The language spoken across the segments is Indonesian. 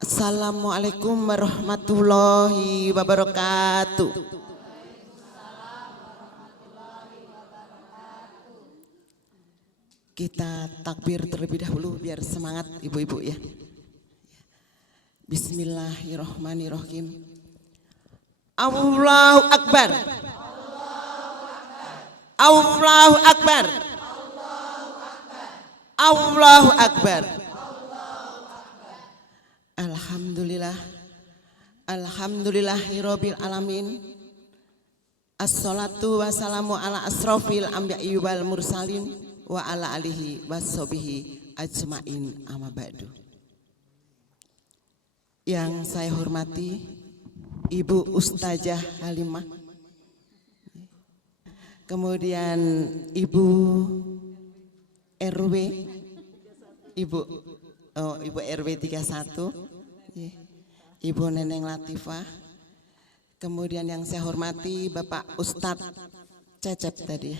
Assalamualaikum warahmatullahi wabarakatuh. Kita takbir terlebih dahulu biar semangat ibu-ibu ya. Bismillahirrahmanirrahim. Allahu Akbar. Allahu Akbar. Allahu Akbar. Alhamdulillah. Alhamdulillahirabbil alamin. Assalatu wassalamu ala asrofil anbiya'i wal mursalin wa ala alihi washabihi ajmain amma ba'du. Yang saya hormati Ibu Ustazah Halimah, kemudian Ibu RW, Ibu RW 31, Ibu Neneng Latifah, kemudian yang saya hormati Bapak Ustadz Cecep tadi,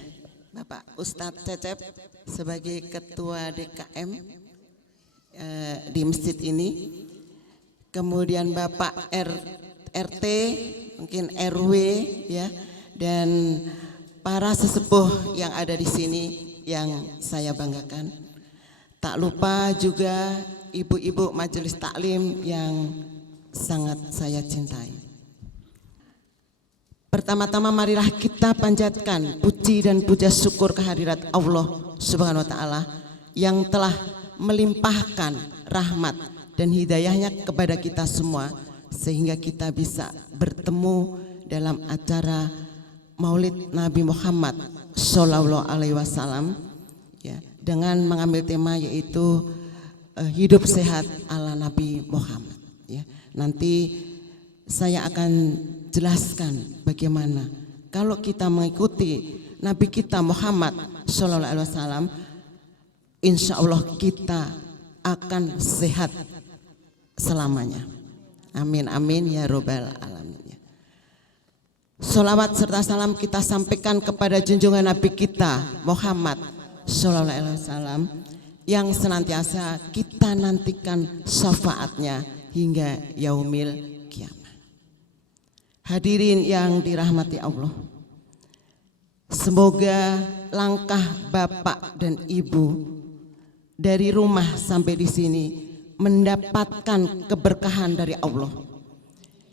Bapak Ustadz Cecep sebagai Ketua DKM di masjid ini, kemudian Bapak RT, mungkin RW ya, dan para sesepuh yang ada di sini yang saya banggakan. Tak lupa juga ibu-ibu majelis taklim yang sangat saya cintai. Pertama-tama marilah kita panjatkan puji dan puja syukur kehadirat Allah Subhanahu wa taala yang telah melimpahkan rahmat dan hidayahnya kepada kita semua sehingga kita bisa bertemu dalam acara Maulid Nabi Muhammad Shallallahu Alaihi Wasallam ya, dengan mengambil tema yaitu hidup sehat ala Nabi Muhammad ya. Nanti saya akan jelaskan bagaimana kalau kita mengikuti Nabi kita Muhammad Shallallahu Alaihi Wasallam, insya Allah kita akan sehat selamanya. Amin amin ya robbal alamin. Sholawat serta salam kita sampaikan kepada junjungan Nabi kita Muhammad Shallallahu Alaihi Wasallam yang senantiasa kita nantikan syafaatnya hingga yaumil kiamah. Hadirin yang dirahmati Allah, semoga langkah Bapak dan Ibu dari rumah sampai di sini mendapatkan keberkahan dari Allah,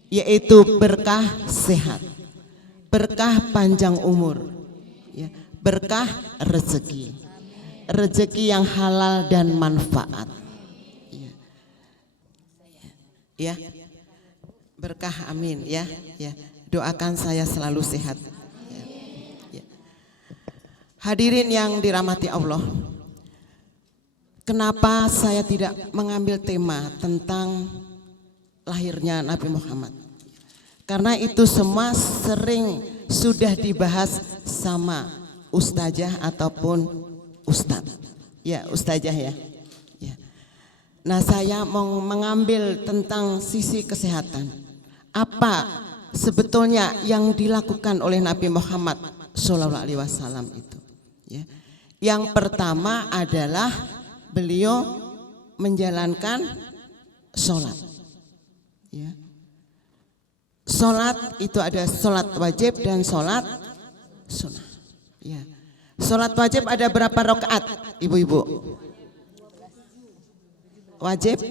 yaitu berkah sehat, berkah panjang umur, ya, berkah rezeki, rezeki yang halal dan manfaat, ya, berkah amin ya, ya. Doakan saya selalu sehat. Ya. Hadirin yang dirahmati Allah, kenapa saya tidak mengambil tema tentang lahirnya Nabi Muhammad? Karena itu semua sering sudah dibahas sama ustazah ataupun ustadz. Ya, ustazah ya. Ya. Nah, saya mau mengambil tentang sisi kesehatan. Apa sebetulnya yang dilakukan oleh Nabi Muhammad Shallallahu Alaihi Wasallam itu? Ya. Yang pertama adalah beliau menjalankan sholat. Ya. Sholat itu ada sholat wajib dan sholat sunnah. Ya. Sholat wajib ada berapa rakaat, ibu-ibu? Wajib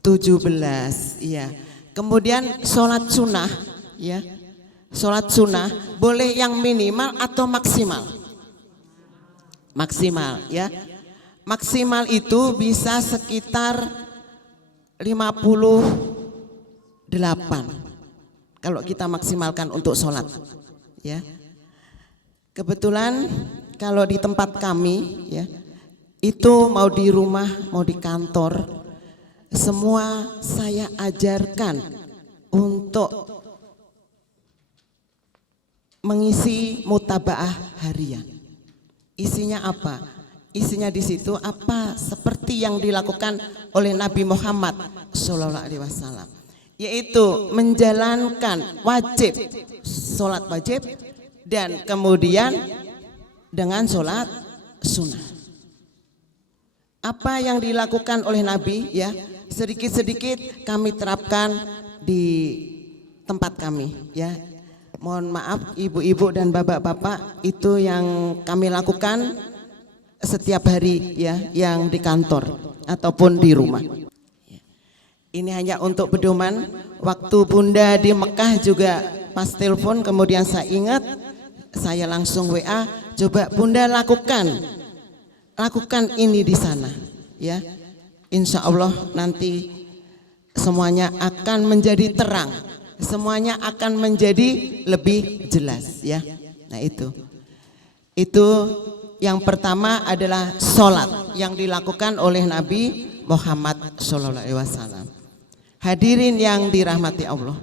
17, iya. Kemudian sholat sunnah, ya. Sholat sunnah boleh yang minimal atau maksimal? Maksimal, ya. Maksimal itu bisa sekitar 58 kalau kita maksimalkan untuk sholat, ya. Kebetulan kalau di tempat kami ya, itu mau di rumah mau di kantor, semua saya ajarkan untuk mengisi mutabaah harian. Isinya apa? Isinya di situ apa seperti yang dilakukan oleh Nabi Muhammad Shallallahu Alaihi Wasallam, yaitu menjalankan wajib, sholat wajib, dan kemudian dengan sholat sunnah. Apa yang dilakukan oleh Nabi ya, sedikit-sedikit kami terapkan di tempat kami ya. Mohon maaf ibu-ibu dan bapak-bapak, itu yang kami lakukan setiap hari ya, yang di kantor ataupun di rumah. Ini hanya untuk pedoman. Waktu Bunda di Mekah juga pas telepon, kemudian saya ingat, saya langsung WA, coba Bunda lakukan ini di sana ya. Insya Allah nanti semuanya akan menjadi terang, semuanya akan menjadi lebih jelas ya. Nah itu yang pertama adalah sholat yang dilakukan oleh Nabi Muhammad SAW. Hadirin yang dirahmati Allah,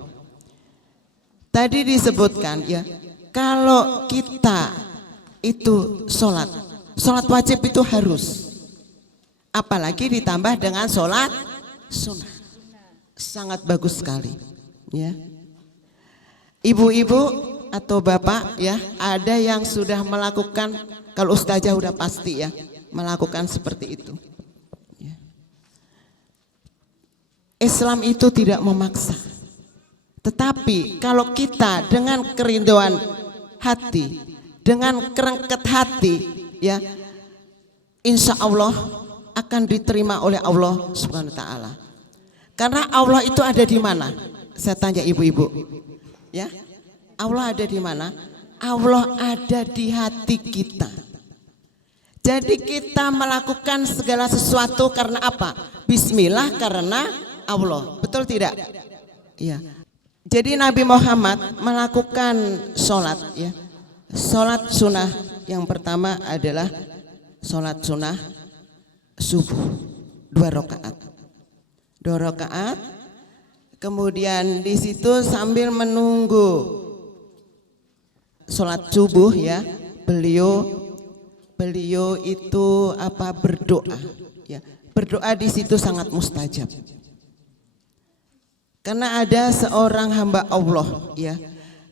tadi disebutkan ya, kalau kita itu sholat wajib itu harus, apalagi ditambah dengan sholat sunnah, sangat bagus sekali ya. Ibu-ibu atau bapak ya, ada yang sudah melakukan, kalau ustazah udah pasti ya melakukan seperti itu ya. Islam itu tidak memaksa, tetapi kalau kita dengan kerinduan hati, dengan kerengket hati ya, insya Allah akan diterima oleh Allah Subhanahu wa Ta'ala. Karena Allah itu ada di mana? Saya tanya ibu-ibu ya, Allah ada di mana? Allah ada di hati kita. Jadi kita melakukan segala sesuatu karena apa? Bismillah, karena Allah, betul tidak? Iya. Jadi Nabi Muhammad melakukan sholat ya, sholat sunnah. Yang pertama adalah sholat sunnah subuh 2 rakaat. Kemudian di situ sambil menunggu sholat subuh ya, beliau itu berdoa ya. Berdoa di situ sangat mustajab. Karena ada seorang hamba Allah ya,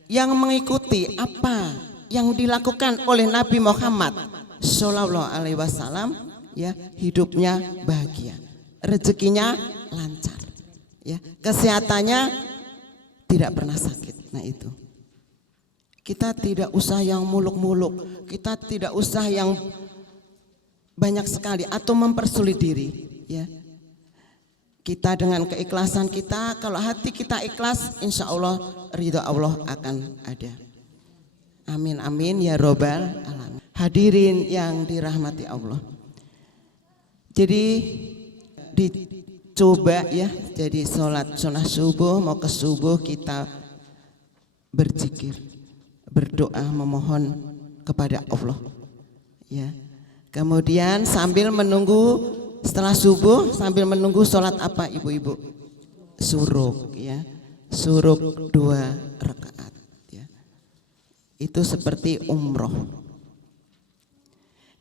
yang mengikuti apa yang dilakukan oleh Nabi Muhammad Shallallahu Alaihi Wasallam ya, hidupnya bahagia, rezekinya lancar ya, kesehatannya tidak pernah sakit. Nah itu, kita tidak usah yang muluk-muluk, kita tidak usah yang banyak sekali atau mempersulit diri ya. Kita dengan keikhlasan kita, kalau hati kita ikhlas, insya Allah ridho Allah akan ada. Amin amin ya robbal alamin. Hadirin yang dirahmati Allah, jadi dicoba ya, jadi sholat sunnah subuh, mau ke subuh kita berzikir, berdoa, memohon kepada Allah ya. Kemudian sambil menunggu, setelah subuh sambil menunggu sholat apa ibu-ibu? Suruk ya, suruk 2 rakaat ya. Itu seperti umroh.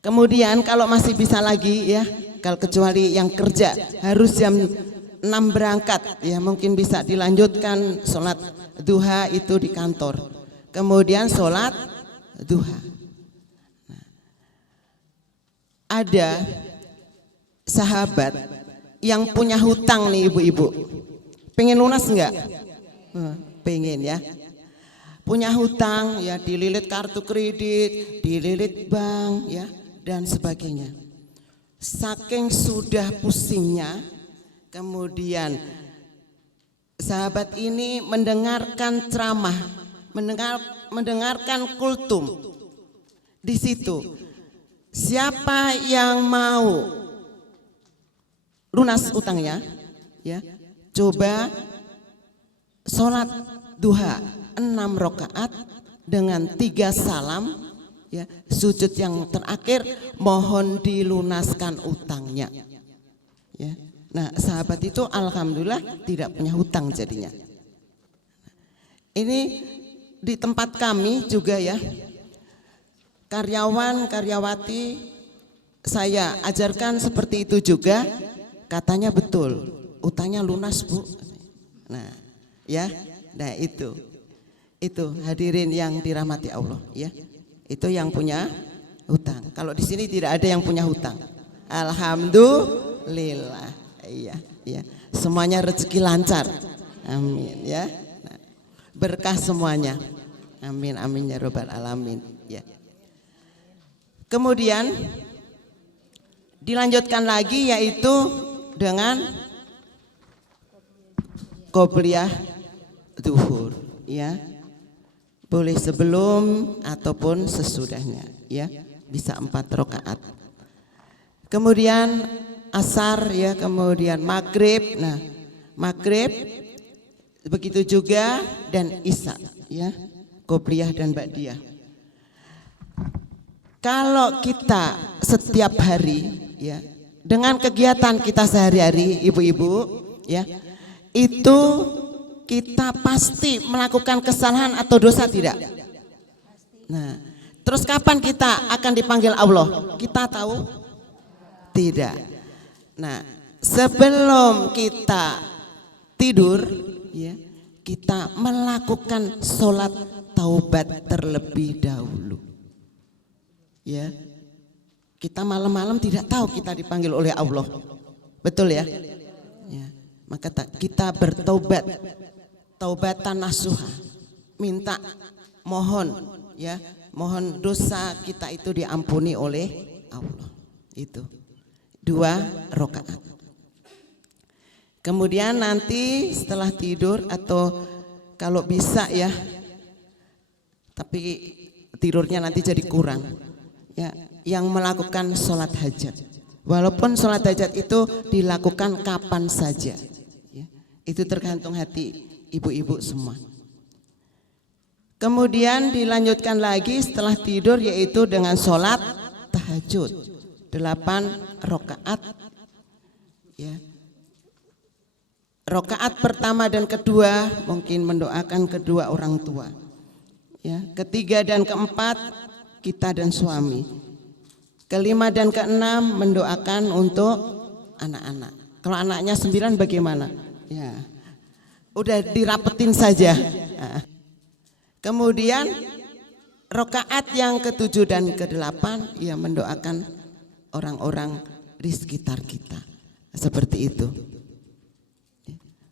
Kemudian kalau masih bisa lagi ya, kalau kecuali yang kerja harus jam 6 berangkat ya, mungkin bisa dilanjutkan sholat duha itu di kantor. Kemudian sholat duha. Nah, ada sahabat yang punya hutang nih ibu-ibu, pengen lunas enggak? Pengen ya, punya hutang ya, dililit kartu kredit, dililit bank ya, dan sebagainya. Saking sudah pusingnya, kemudian sahabat ini mendengarkan ceramah, mendengarkan kultum. Di situ, siapa yang mau lunas utangnya ya, coba sholat duha 6 rakaat dengan 3 salam ya, sujud yang terakhir mohon dilunaskan utangnya ya. Nah sahabat itu alhamdulillah tidak punya hutang jadinya. Ini di tempat kami juga ya, karyawan karyawati saya ajarkan seperti itu juga. Katanya betul, utangnya lunas Bu. Nah, ya, nah itu hadirin yang dirahmati Allah, ya. Itu yang punya hutang. Kalau di sini tidak ada yang punya hutang. Alhamdulillah. Iya, iya. Semuanya rezeki lancar. Amin ya. Nah, berkah semuanya. Amin amin ya robbal alamin. Ya. Kemudian dilanjutkan lagi yaitu dengan qobliyah zuhur, ya. Boleh sebelum ataupun sesudahnya, ya. Bisa 4 rakaat. Kemudian asar, ya, kemudian maghrib. Nah, maghrib begitu juga dan isya, ya. Qobliyah dan ba'diyah. Kalau kita setiap hari, ya, dengan kegiatan kita sehari-hari, ibu-ibu, ya, itu kita pasti melakukan kesalahan atau dosa tidak? Nah, terus kapan kita akan dipanggil Allah? Kita tahu? Tidak. Nah, sebelum kita tidur, ya, kita melakukan sholat taubat terlebih dahulu. Ya, kita malam-malam tidak tahu kita dipanggil oleh Allah, betul ya? Ya, maka kita bertaubat, taubatan nasuha, minta, mohon, ya, mohon dosa kita itu diampuni oleh Allah. Itu 2 rakaat. Kemudian nanti setelah tidur atau kalau bisa, ya, tapi tidurnya nanti jadi kurang, ya, yang melakukan sholat hajat. Walaupun sholat hajat itu dilakukan kapan saja, ya, itu tergantung hati ibu-ibu semua. Kemudian dilanjutkan lagi setelah tidur yaitu dengan sholat tahajud 8 rakaat, ya. Rakaat pertama dan kedua mungkin mendoakan kedua orang tua, ya. Ketiga dan keempat kita dan suami. Kelima dan keenam mendoakan untuk anak-anak. Kalau anaknya 9 bagaimana? Ya, udah dirapetin saja. Nah. Kemudian rakaat yang ke-7 dan ke-8 ya mendoakan orang-orang di sekitar kita. Seperti itu.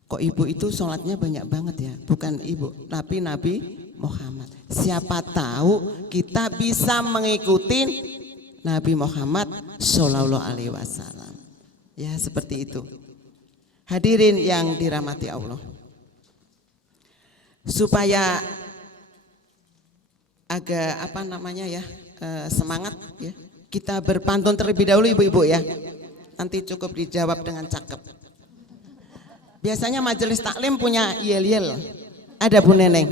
Kok ibu itu sholatnya banyak banget ya? Bukan ibu, tapi Nabi Muhammad. Siapa tahu kita bisa mengikuti Nabi Muhammad Shallallahu Alaihi Wasallam. Ya, seperti itu. Hadirin yang dirahmati Allah. Supaya agak semangat, ya, kita berpantun terlebih dahulu ibu-ibu, ya. Nanti cukup dijawab dengan cakep. Biasanya majelis taklim punya yel-yel. Ada Bu Neneng?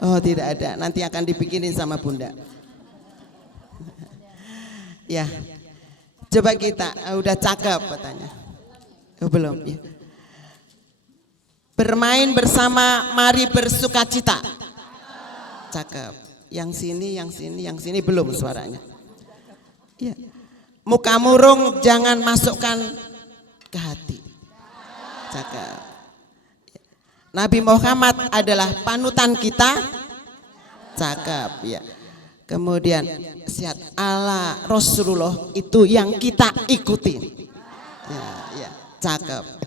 Oh, tidak ada. Nanti akan dibikinin sama Bunda. Ya, coba kita, udah cakep katanya. Oh, belum, ya. Bermain bersama, mari bersukacita. Cakep. Yang sini belum suaranya. Ya. Muka murung jangan masukkan ke hati. Cakep. Nabi Muhammad adalah panutan kita. Cakep, ya. Kemudian siat ala Rasulullah itu yang kita ikuti. Ya, ya, cakep.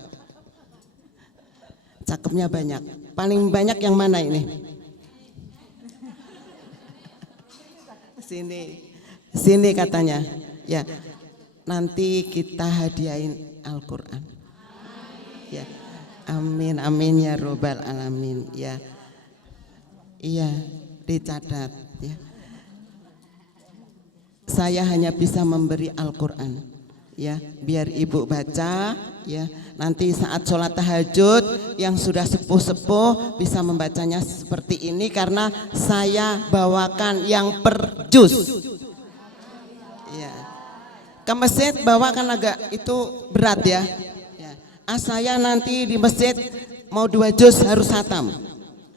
Cakepnya banyak. Paling banyak yang mana ini? Sini katanya. Ya. Nanti kita hadiahin Al-Qur'an. Ya. Amin amin ya robbal alamin, ya. Iya, dicatat, ya. Saya hanya bisa memberi Al-Qur'an, ya, biar ibu baca, ya. Nanti saat sholat tahajud yang sudah sepuh-sepuh bisa membacanya seperti ini karena saya bawakan yang per juz. Ya. Ke masjid bawakan agak itu berat, ya. Ya. Saya nanti di masjid mau 2 juz harus khatam.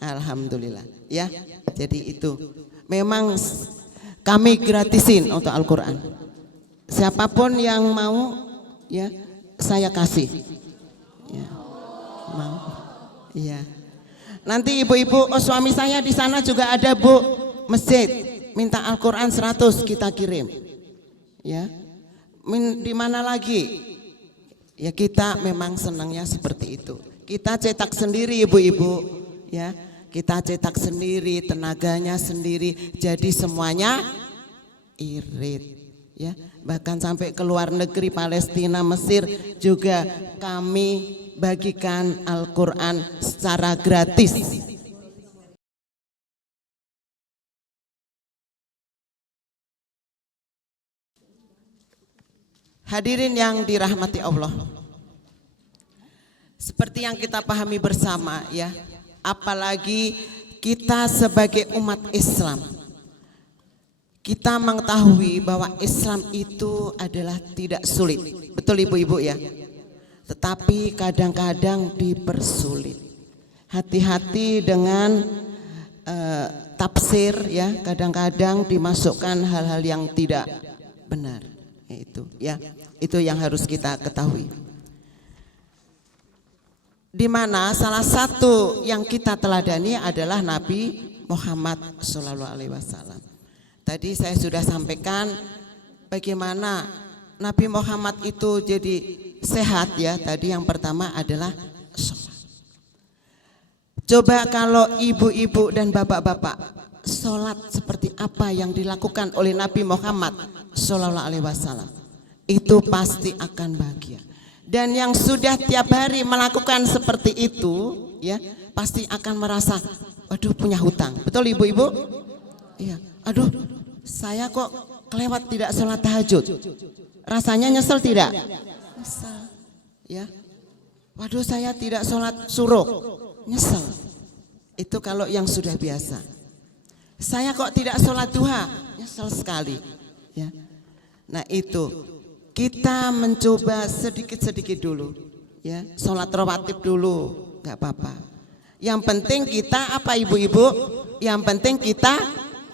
Alhamdulillah, ya. Jadi itu memang kami gratisin untuk Al-Qur'an. Siapapun yang mau, ya, saya kasih. Ya. Mau. Iya. Nanti ibu-ibu, oh suami saya di sana juga ada, Bu, masjid. Minta Al-Qur'an 100 kita kirim. Ya. Di mana lagi? Ya kita memang senangnya seperti itu. Kita cetak sendiri ibu-ibu, ya. Kita cetak sendiri, tenaganya sendiri, jadi semuanya irit, ya. Bahkan sampai ke luar negeri, Palestina, Mesir juga kami bagikan Al-Quran secara gratis. Hadirin yang dirahmati Allah, seperti yang kita pahami bersama, ya, apalagi kita sebagai umat Islam, kita mengetahui bahwa Islam itu adalah tidak sulit, betul ibu-ibu ya, tetapi kadang-kadang dipersulit. Hati-hati dengan tafsir, ya, kadang-kadang dimasukkan hal-hal yang tidak benar. Itu ya, itu yang harus kita ketahui. Di mana salah satu yang kita teladani adalah Nabi Muhammad SAW. Tadi saya sudah sampaikan bagaimana Nabi Muhammad itu jadi sehat, ya. Tadi yang pertama adalah sholat. Coba kalau ibu-ibu dan bapak-bapak sholat seperti apa yang dilakukan oleh Nabi Muhammad SAW, itu pasti akan bahagia. Dan yang sudah tiap hari melakukan seperti itu, ya, pasti akan merasa, waduh, punya hutang. Betul ibu-ibu? Iya. Aduh, saya kok kelewat tidak sholat tahajud. Rasanya nyesel tidak? Nyesel, ya. Waduh, saya tidak sholat suruh. Nyesel. Itu kalau yang sudah biasa. Saya kok tidak sholat duha, nyesel sekali, ya. Nah itu kita mencoba sedikit-sedikit dulu, ya, sholat rawatib dulu, nggak apa-apa. Yang penting kita apa ibu-ibu? Yang penting kita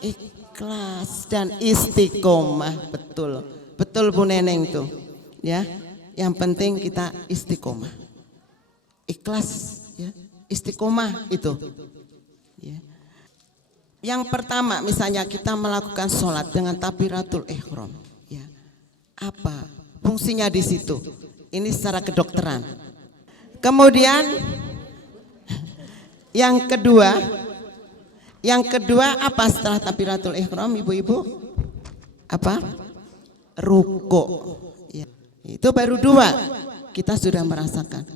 ikhlas dan istiqomah, betul, betul Bu Neneng tuh, ya. Yang penting kita istiqomah, ikhlas, ya, istiqomah itu. Ya. Yang pertama misalnya kita melakukan sholat dengan takbiratul ihram, ya, apa fungsinya di situ? Ini secara kedokteran. Kemudian yang kedua apa setelah takbiratul ihram ibu-ibu? Apa? Ruku. Ya. Itu baru dua, kita sudah merasakan,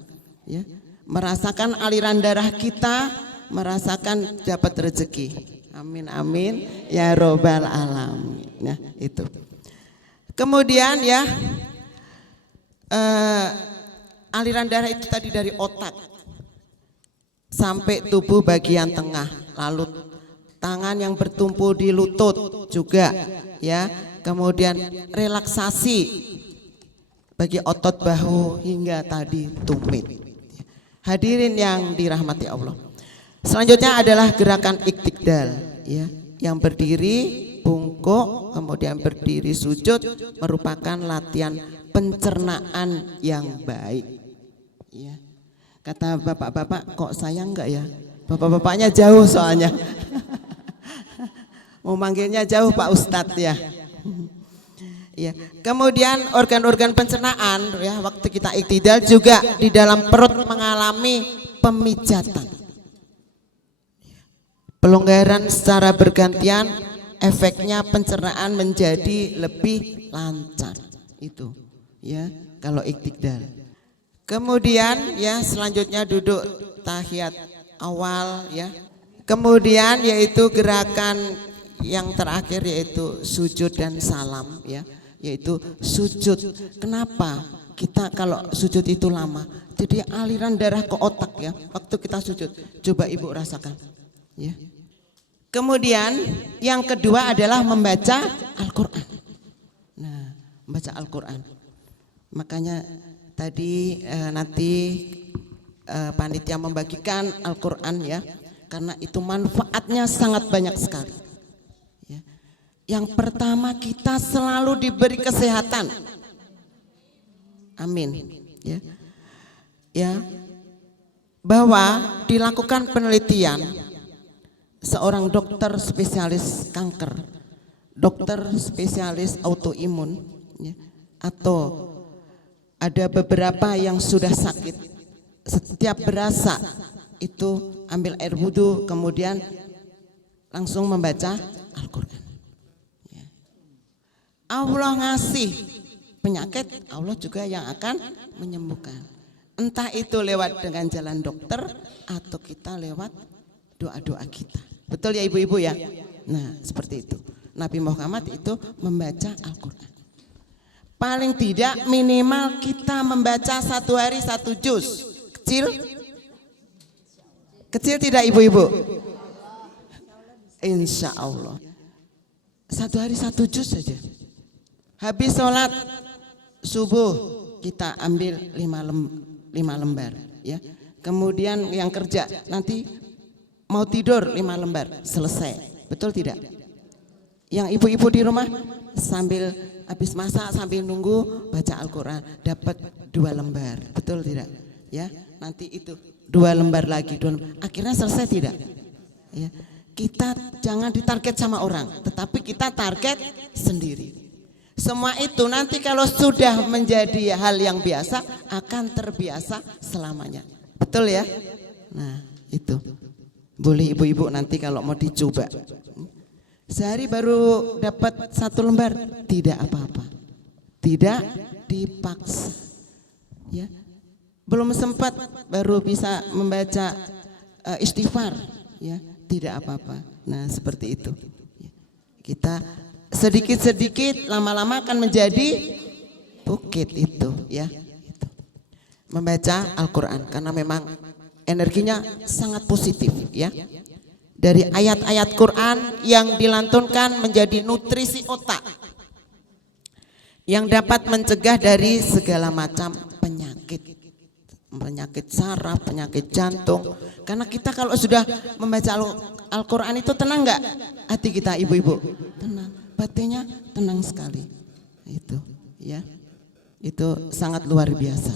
ya, merasakan aliran darah kita, merasakan dapat rezeki. Amin amin ya robbal alamin. Nah itu. Kemudian ya, aliran darah itu tadi dari otak sampai tubuh bagian tengah, lalu tangan yang bertumpu di lutut juga, ya. Kemudian relaksasi bagi otot bahu hingga tadi tumit. Hadirin yang dirahmati Allah. Selanjutnya adalah gerakan iktidal, ya, yang berdiri, bungkuk, kemudian berdiri sujud, merupakan latihan pencernaan yang baik, ya. Kata bapak-bapak, kok saya enggak ya? Bapak-bapaknya jauh soalnya. Mau manggilnya jauh Pak Ustadz, ya. Ya. Kemudian organ-organ pencernaan, ya, waktu kita iktidal juga di dalam perut mengalami pemijatan. Pelonggaran secara bergantian, efeknya pencernaan menjadi lebih lancar. Itu, ya, kalau iktidal. Kemudian ya selanjutnya duduk tahiyat awal, ya. Kemudian yaitu gerakan yang terakhir yaitu sujud dan salam, ya, yaitu sujud. Kenapa kita kalau sujud itu lama? Jadi aliran darah ke otak, ya, waktu kita sujud. Coba ibu rasakan, ya. Kemudian yang kedua adalah membaca Al-Quran. Nah, membaca Al-Quran. Makanya tadi nanti panitia membagikan Al-Quran, ya, karena itu manfaatnya sangat banyak sekali. Ya. Yang pertama kita selalu diberi kesehatan. Amin. Ya. Ya. Bahwa dilakukan penelitian. Seorang dokter spesialis kanker, dokter spesialis autoimun, ya, atau ada beberapa yang sudah sakit, setiap berasa itu ambil air wudhu kemudian langsung membaca Al-Quran. Allah ngasih penyakit, Allah juga yang akan menyembuhkan. Entah itu lewat dengan jalan dokter atau kita lewat doa-doa kita. Betul ya ibu-ibu ya? Nah seperti itu. Nabi Muhammad itu membaca Al-Quran. Paling tidak minimal kita membaca 1 hari 1 juz. Kecil? Kecil tidak ibu-ibu? Insya Allah 1 hari 1 juz saja. Habis sholat subuh kita ambil 5 lembar ya. Kemudian yang kerja nanti mau tidur 5 lembar selesai. Betul tidak? Yang ibu-ibu di rumah sambil habis masak sambil nunggu baca Al-Quran dapat 2 lembar. Betul tidak? Ya, nanti itu 2 lembar lagi 2 lembar. Akhirnya selesai tidak? Ya. Kita jangan ditarget sama orang, tetapi kita target sendiri. Semua itu nanti kalau sudah menjadi hal yang biasa akan terbiasa selamanya. Betul ya? Nah itu boleh ibu-ibu nanti kalau mau dicoba. Sehari baru dapat 1 lembar, tidak apa-apa, tidak dipaksa. Ya, belum sempat baru bisa membaca istighfar, ya tidak apa-apa. Nah seperti itu. Kita sedikit-sedikit lama-lama akan menjadi bukit itu ya. Membaca Al-Quran karena memang energinya sangat positif ya. Dari ayat-ayat Quran yang dilantunkan menjadi nutrisi otak yang dapat mencegah dari segala macam penyakit. Penyakit saraf, penyakit jantung. Karena kita kalau sudah membaca Al-Quran itu tenang nggak hati kita ibu-ibu? Tenang. Batinnya tenang sekali. Itu ya. Itu sangat luar biasa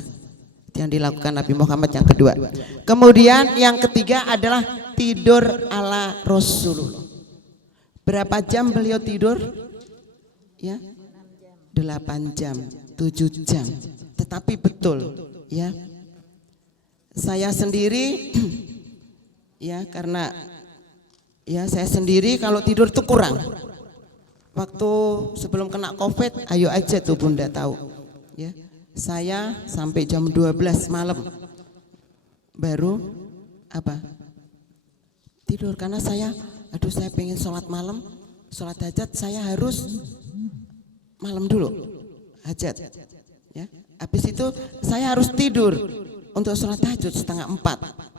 yang dilakukan Nabi Muhammad yang kedua. Kemudian yang ketiga adalah tidur ala Rasulullah. Berapa jam beliau tidur? Ya, 8 jam, 7 jam. Tetapi betul ya. Saya sendiri ya karena ya saya sendiri kalau tidur itu kurang. Waktu sebelum kena COVID, ayo aja tuh Bunda tahu. Ya, saya sampai jam 12 malam baru apa? Tidur karena saya pengen sholat malam, sholat hajat saya harus malam dulu hajat. Ya, habis itu saya harus tidur untuk sholat tahajud 3:30.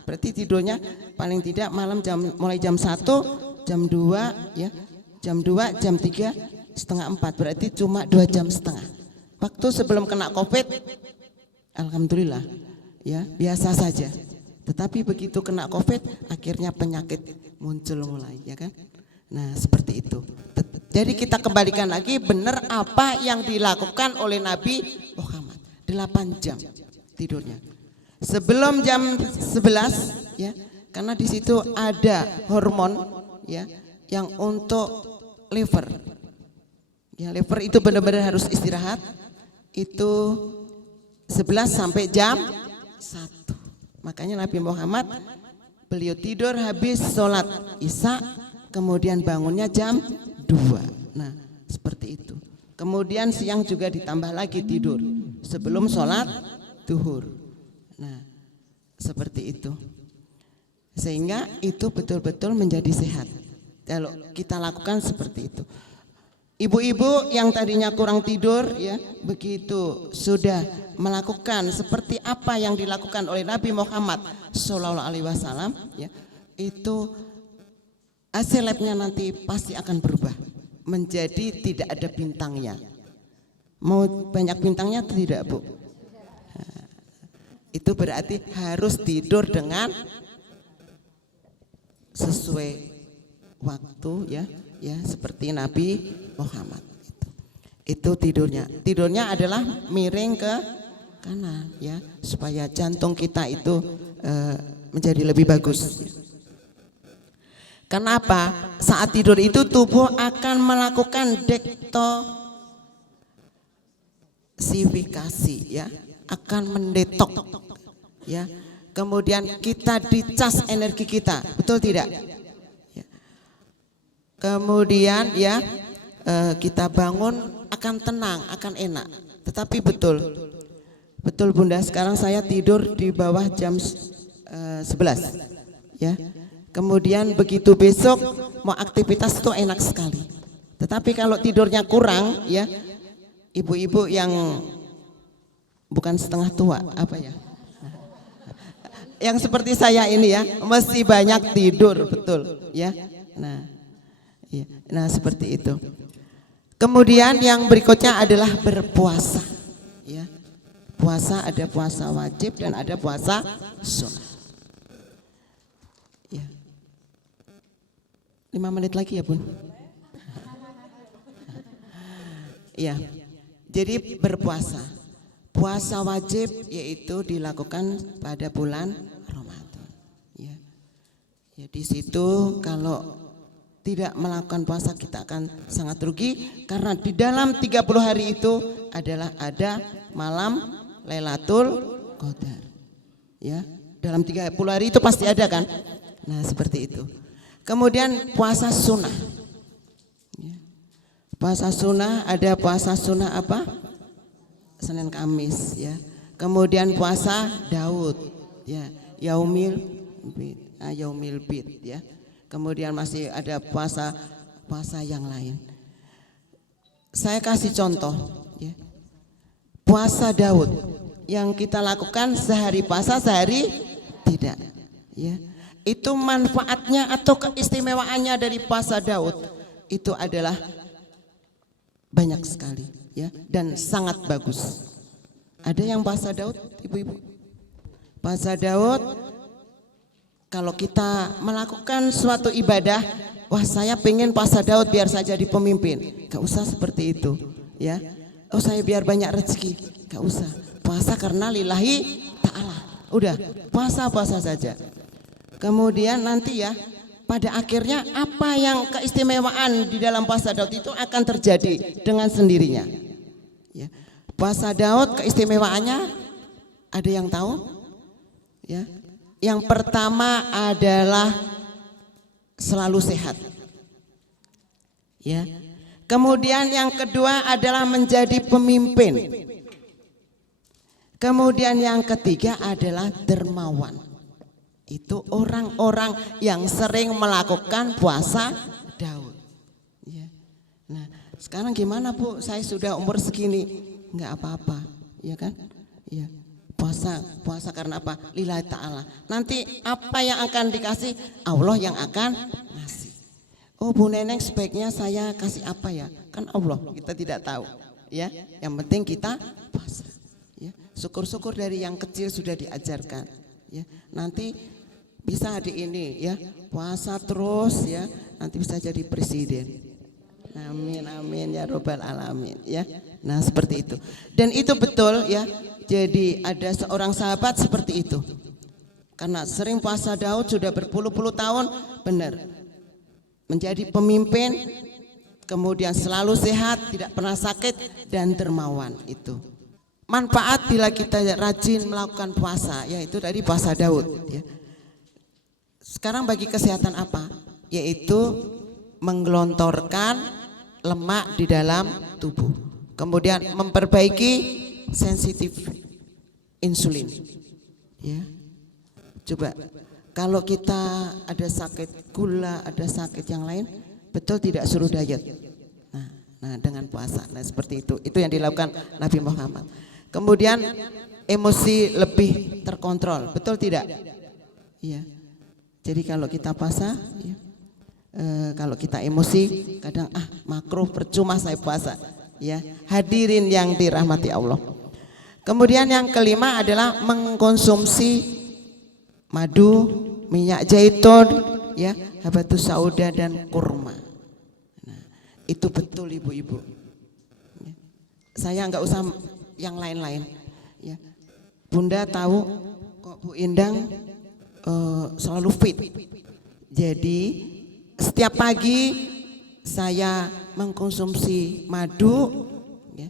Berarti tidurnya paling tidak malam mulai jam 1, jam 2 ya. Jam 2, jam 3, 3:30 berarti cuma 2 jam setengah. Waktu sebelum kena COVID, alhamdulillah ya biasa saja. Tetapi begitu kena COVID, akhirnya penyakit muncul mulai ya kan. Nah seperti itu. Jadi kita kembalikan lagi benar apa yang dilakukan oleh Nabi Muhammad. 8 jam tidurnya. Sebelum jam 11 ya, karena di situ ada hormon ya yang untuk liver. Ya, liver itu benar-benar harus istirahat. Itu 11 sampai jam 1. Makanya Nabi Muhammad beliau tidur habis sholat Isya, kemudian bangunnya jam 2. Nah, seperti itu. Kemudian siang juga ditambah lagi tidur sebelum sholat duhur. Nah, seperti itu. Sehingga itu betul-betul menjadi sehat. Kalau kita lakukan seperti itu. Ibu-ibu yang tadinya kurang tidur ya, begitu sudah melakukan seperti apa yang dilakukan oleh Nabi Muhammad Shallallahu Alaihi Wasallam ya, itu hasil labnya nanti pasti akan berubah menjadi tidak ada bintangnya. Mau banyak bintangnya tidak Bu? Nah, itu berarti harus tidur dengan sesuai waktu ya, ya seperti Nabi Muhammad itu tidurnya adalah miring ke kanan ya supaya jantung kita itu menjadi lebih bagus. Kenapa? Saat tidur itu tubuh akan melakukan mendesinfekasi ya, akan mendetok ya. Kemudian kita dicas energi kita, betul tidak? Ya. Kemudian ya kita bangun akan tenang, akan enak. Tetapi betul Bunda, sekarang saya tidur di bawah jam 11 ya. Kemudian begitu besok mau aktivitas itu enak sekali. Tetapi kalau tidurnya kurang ya, ibu-ibu yang bukan setengah tua apa ya, yang seperti saya ini ya, mesti banyak tidur, betul ya. Nah seperti itu. Kemudian yang berikutnya adalah berpuasa ya. Puasa, ada puasa wajib dan ada puasa sunnah ya. 5 menit lagi ya Bun ya. Jadi berpuasa, puasa wajib yaitu dilakukan pada bulan Ramadan ya. Ya di situ kalau tidak melakukan puasa kita akan sangat rugi, karena di dalam 30 hari itu adalah ada malam Lailatul Qadar ya. Dalam 30 hari itu pasti ada kan. Nah seperti itu. Kemudian puasa sunnah ya. Puasa sunnah, ada puasa sunnah apa? Senin Kamis ya. Kemudian puasa Daud ya, Yaumil Bid ya. Kemudian masih ada puasa yang lain. Saya kasih contoh ya. Puasa Daud yang kita lakukan sehari puasa sehari tidak ya. Itu manfaatnya atau keistimewaannya dari puasa Daud itu adalah banyak sekali ya, dan sangat bagus. Ada yang puasa Daud ibu-ibu? Puasa Daud, kalau kita melakukan suatu ibadah, wah saya pengen puasa Daud biar saya jadi pemimpin, gak usah seperti itu ya. Oh saya biar banyak rezeki, gak usah. Puasa karena lillahi ta'ala, udah puasa saja. Kemudian nanti ya, pada akhirnya apa yang keistimewaan di dalam puasa Daud itu akan terjadi dengan sendirinya ya. Puasa Daud keistimewaannya ada yang tahu ya? Yang pertama adalah selalu sehat ya. Kemudian yang kedua adalah menjadi pemimpin. Kemudian yang ketiga adalah dermawan. Itu orang-orang yang sering melakukan puasa Daud ya. Nah sekarang gimana Bu, saya sudah umur segini, nggak apa-apa ya kan ya. Puasa karena apa? Lillahi ta'ala. Nanti apa yang akan dikasih? Allah yang akan ngasih. Oh Bu Neneng sebaiknya saya kasih apa ya? Kan Allah, kita tidak tahu ya. Yang penting kita puasa ya. Syukur-syukur dari yang kecil sudah diajarkan ya. Nanti bisa di ini ya, puasa terus ya, nanti bisa jadi presiden. Amin amin ya robbal alamin ya. Nah seperti itu. Dan itu betul ya. Jadi ada seorang sahabat seperti itu. Karena sering puasa Daud sudah berpuluh-puluh tahun, benar. Menjadi pemimpin, kemudian selalu sehat, tidak pernah sakit dan dermawan itu. Manfaat bila kita rajin melakukan puasa, yaitu dari puasa Daud ya. Sekarang bagi kesehatan apa? Yaitu menggelontorkan lemak di dalam tubuh. Kemudian memperbaiki sensitif insulin. Ya. Coba kalau kita ada sakit gula, ada sakit yang lain, betul tidak suruh diet. Nah, dengan puasa. Nah, seperti itu. Itu yang dilakukan Nabi Muhammad. Kemudian emosi lebih terkontrol. Betul tidak? Iya. Jadi kalau kita puasa, ya, kalau kita emosi, kadang makruh percuma saya puasa. Ya, hadirin yang dirahmati Allah. Kemudian yang kelima adalah mengkonsumsi madu, minyak zaitun, ya, habatus sauda dan kurma. Nah, itu betul ibu-ibu. Ya. Saya nggak usah yang lain-lain. Ya. Bunda tahu kok Bu Indang selalu fit. Jadi setiap pagi saya mengkonsumsi madu, ya,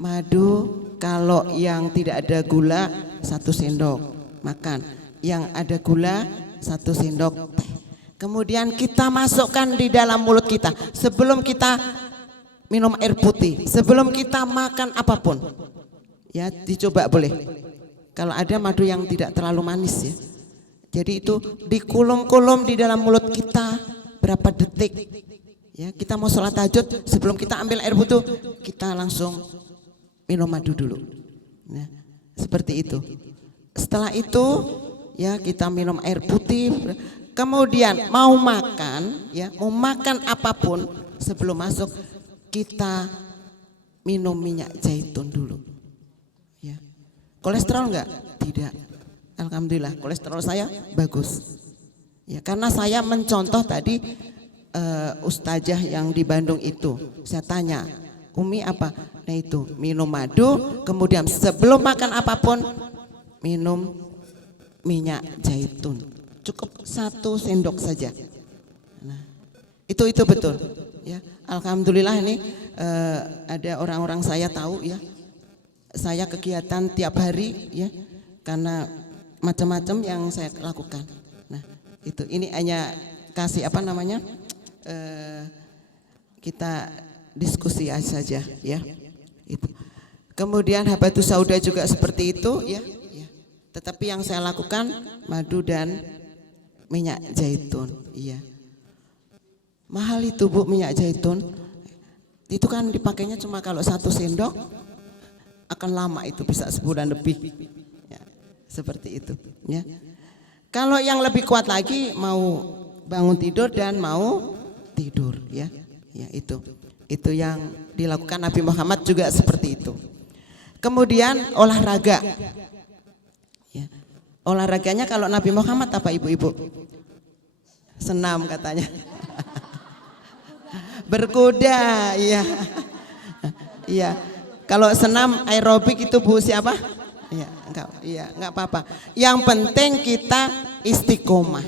madu kalau yang tidak ada gula 1 sendok makan, yang ada gula 1 sendok teh. Kemudian kita masukkan di dalam mulut kita sebelum kita minum air putih, sebelum kita makan apapun. Ya, dicoba boleh. Kalau ada madu yang tidak terlalu manis ya. Jadi itu dikulum-kulum di dalam mulut kita berapa detik. Ya, kita mau sholat tahajud sebelum kita ambil air wudhu, kita langsung minum madu dulu. Nah, seperti itu. Setelah itu ya kita minum air putih. Kemudian mau makan ya, mau makan apapun sebelum masuk kita minum minyak zaitun dulu. Ya. Kolesterol enggak? Tidak. Alhamdulillah kolesterol saya bagus. Ya, karena saya mencontoh tadi ustazah yang di Bandung itu. Saya tanya, Umi apa? Nah itu minum madu, kemudian sebelum makan apapun minum minyak zaitun. Cukup 1 sendok saja. Nah, itu betul. Ya, alhamdulillah ini ada orang-orang saya tahu ya. Saya kegiatan tiap hari ya, karena macam-macam yang saya lakukan. Nah, itu ini hanya kasih apa namanya? Kita diskusi saja ya. Itu. Kemudian habatus sauda juga seperti itu ya. Tetapi yang saya lakukan madu dan minyak zaitun. Iya. Mahal itu Bu minyak zaitun. Itu kan dipakainya cuma kalau 1 sendok akan lama itu bisa sebulan lebih. Ya, seperti itu ya. Kalau yang lebih kuat lagi mau bangun tidur dan mau tidur ya. Ya itu yang dilakukan Nabi Muhammad juga seperti itu. Kemudian olahraga. Ya. Olahraganya kalau Nabi Muhammad apa ibu-ibu? Senam katanya. Berkuda, iya. Iya. Kalau senam aerobik itu Bu siapa? Iya, enggak apa-apa. Yang penting kita istiqomah.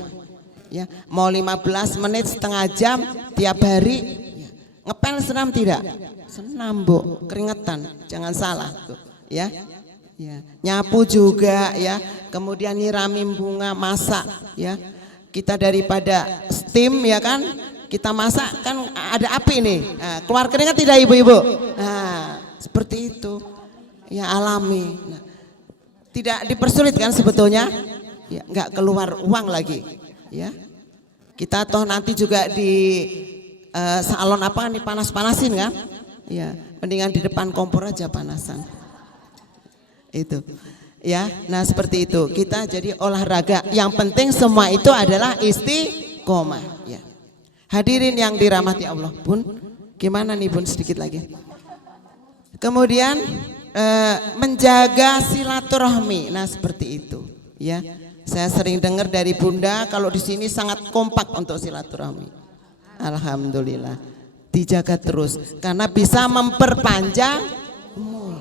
Ya, mau 15 menit setengah jam tiap hari. Ya. Ngepel senam tidak? Senam Bu, keringetan, jangan salah tuh, ya. Ya, nyapu juga ya. Kemudian nyiramin bunga, masak ya. Kita daripada steam ya kan, kita masak kan ada api nih. Nah, keluar keringat tidak ibu-ibu? Nah, seperti itu. Ya alami. Nah, tidak dipersulit kan sebetulnya? Ya, nggak keluar uang lagi. Ya, kita toh nanti juga di salon apa nih panas-panasin kan? Ya, mendingan di depan kompor aja panasan. Itu, ya. Nah seperti itu. Kita jadi olahraga. Yang penting semua itu adalah istiqomah. Ya. Hadirin yang dirahmati Allah Bun, gimana nih Bun sedikit lagi. Kemudian menjaga silaturahmi. Nah seperti itu. Ya. Saya sering dengar dari Bunda kalau di sini sangat kompak untuk silaturahmi. Alhamdulillah, dijaga terus karena bisa memperpanjang umur.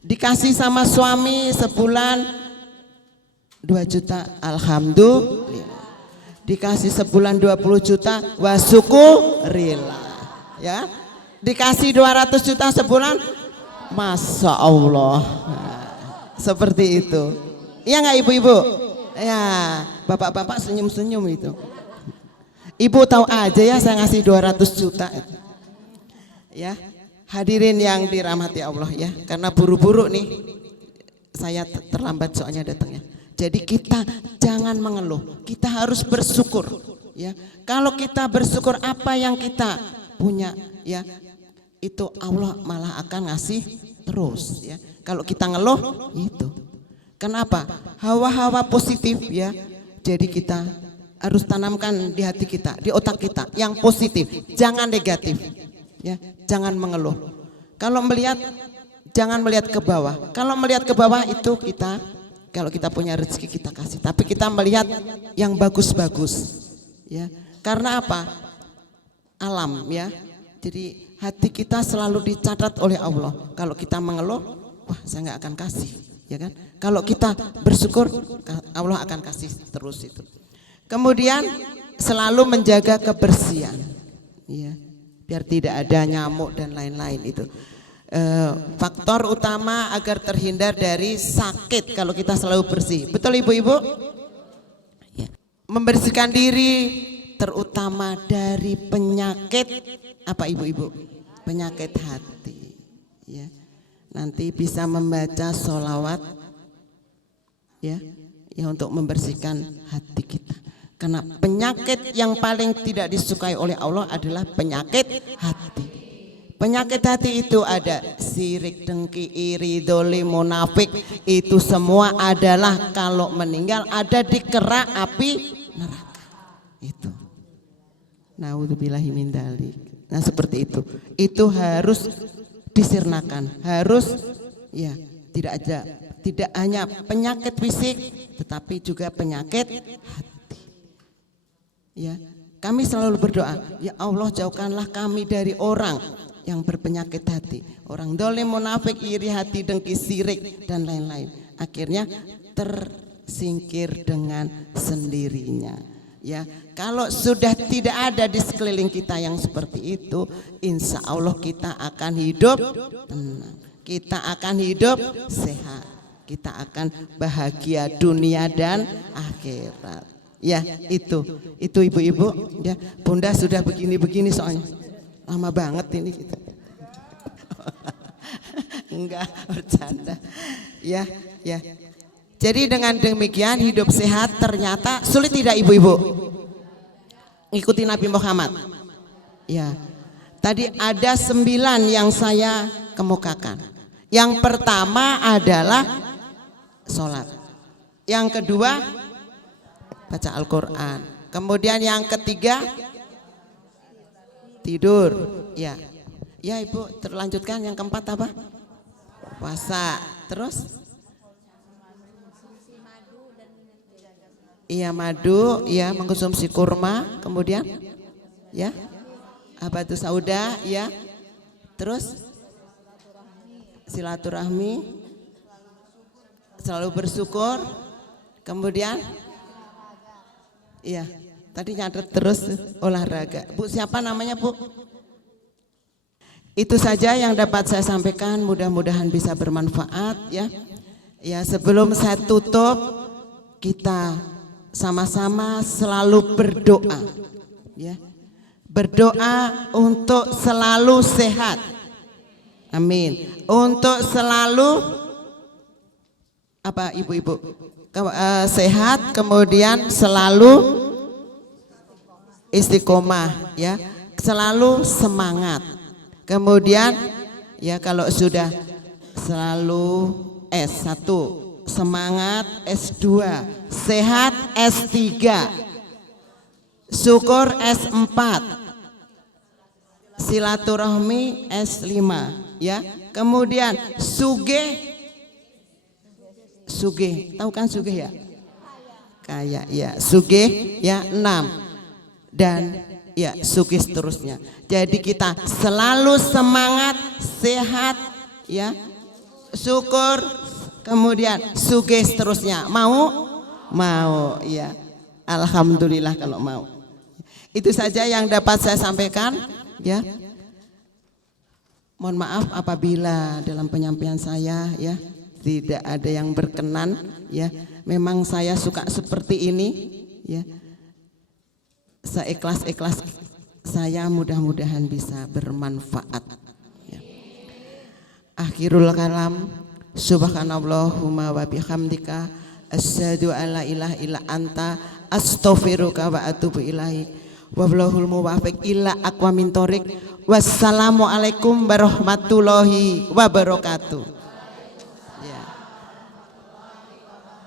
Dikasih sama suami sebulan 2 juta, alhamdulillah. Dikasih sebulan 20 juta, wasyukurillah. Ya, dikasih 200 juta sebulan, masya Allah. Nah, seperti itu. Iya nggak ibu-ibu? Ya, bapak-bapak senyum-senyum itu. Ibu tahu aja ya saya ngasih 200 juta. Ya, hadirin yang dirahmati Allah ya. Karena buru-buru nih, saya terlambat soalnya datangnya. Jadi kita jangan mengeluh, kita harus bersyukur. Ya, kalau kita bersyukur apa yang kita punya, ya itu Allah malah akan ngasih terus. Ya, kalau kita ngeluh itu. Kenapa? Hawa-hawa positif ya. Jadi kita harus tanamkan di hati kita, di otak kita yang positif, jangan negatif. Ya, jangan mengeluh. Kalau melihat, jangan melihat ke bawah. Kalau melihat ke bawah itu kita, kalau kita punya rezeki kita kasih. Tapi kita melihat yang bagus-bagus. Ya, karena apa? Alam ya. Jadi hati kita selalu dicatat oleh Allah. Kalau kita mengeluh, wah saya nggak akan kasih. Ya kan? Kalau kita bersyukur, Allah akan kasih terus itu. Kemudian selalu menjaga kebersihan, ya, biar tidak ada nyamuk dan lain-lain itu. faktor utama agar terhindar dari sakit kalau kita selalu bersih. Betul ibu-ibu? Ya. Membersihkan diri terutama dari penyakit apa ibu-ibu? Penyakit hati. Ya. Nanti bisa membaca sholawat ya untuk membersihkan hati kita. Karena penyakit yang paling tidak disukai oleh Allah adalah penyakit hati. Penyakit hati itu ada sirik, dengki, iri, dolim, munafik. Itu semua adalah kalau meninggal ada di kerak api neraka. Itu. Naudzubillahi min dzalik. Nah seperti itu. Itu harus disirnakan. Harus ya tidak hanya penyakit fisik tetapi juga penyakit hati. Ya, kami selalu berdoa, ya Allah jauhkanlah kami dari orang yang berpenyakit hati, orang dolim, munafik, iri hati, dengki, sirik dan lain-lain. Akhirnya tersingkir dengan sendirinya. Ya, kalau sudah tidak ada di sekeliling kita yang seperti itu, insya Allah kita akan hidup tenang, kita akan hidup sehat, kita akan bahagia dunia dan akhirat. Ya itu ibu-ibu ya, bunda sudah begini-begini soalnya lama banget ini gitu. Enggak bercanda ya. Jadi dengan demikian hidup sehat ternyata sulit tidak ibu-ibu ikuti Nabi Muhammad ya. Tadi ada 9 yang saya kemukakan. Yang pertama adalah sholat, yang kedua baca Al-Quran, kemudian yang ketiga tidur ya ibu. Terlanjutkan yang keempat apa? Puasa. Terus iya madu ya, mengkonsumsi kurma, kemudian ya apa itu sauda ya, terus silaturahmi, selalu bersyukur, kemudian iya, tadi nyatet terus olahraga. Bu, siapa namanya Bu? Itu saja yang dapat saya sampaikan, mudah-mudahan bisa bermanfaat ya. Ya, sebelum saya tutup, kita sama-sama selalu berdoa ya. Berdoa untuk selalu sehat. Amin. Untuk selalu apa ibu-ibu? Sehat, kemudian selalu istiqomah ya, selalu semangat, kemudian ya kalau sudah selalu S1 semangat, S2 sehat, S3 syukur, S4 silaturahmi, S5 ya, kemudian sugih, tahu kan sugih ya? Kaya ya, sugih ya 6 dan ya sugih seterusnya. Jadi kita selalu semangat, sehat ya, syukur, kemudian sugih seterusnya. Mau ya. Alhamdulillah kalau mau. Itu saja yang dapat saya sampaikan ya. Mohon maaf apabila dalam penyampaian saya ya tidak ada yang berkenan ya. Memang saya suka seperti ini ya. Seikhlas-ikhlas saya, mudah-mudahan bisa bermanfaat ya. Akhirul kalam, subhanallahumma wa bihamdika asyhadu alla ilaha illa anta astaghfiruka wa atubu ilaik. Wallahul muwaffiq ila aqwamit thoriq. Wassalamualaikum warahmatullahi wabarakatuh.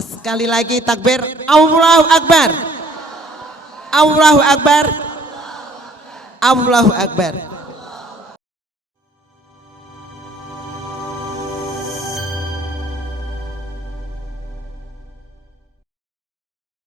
Sekali lagi takbir, Allahu Akbar, Allahu Akbar, Allahu Akbar.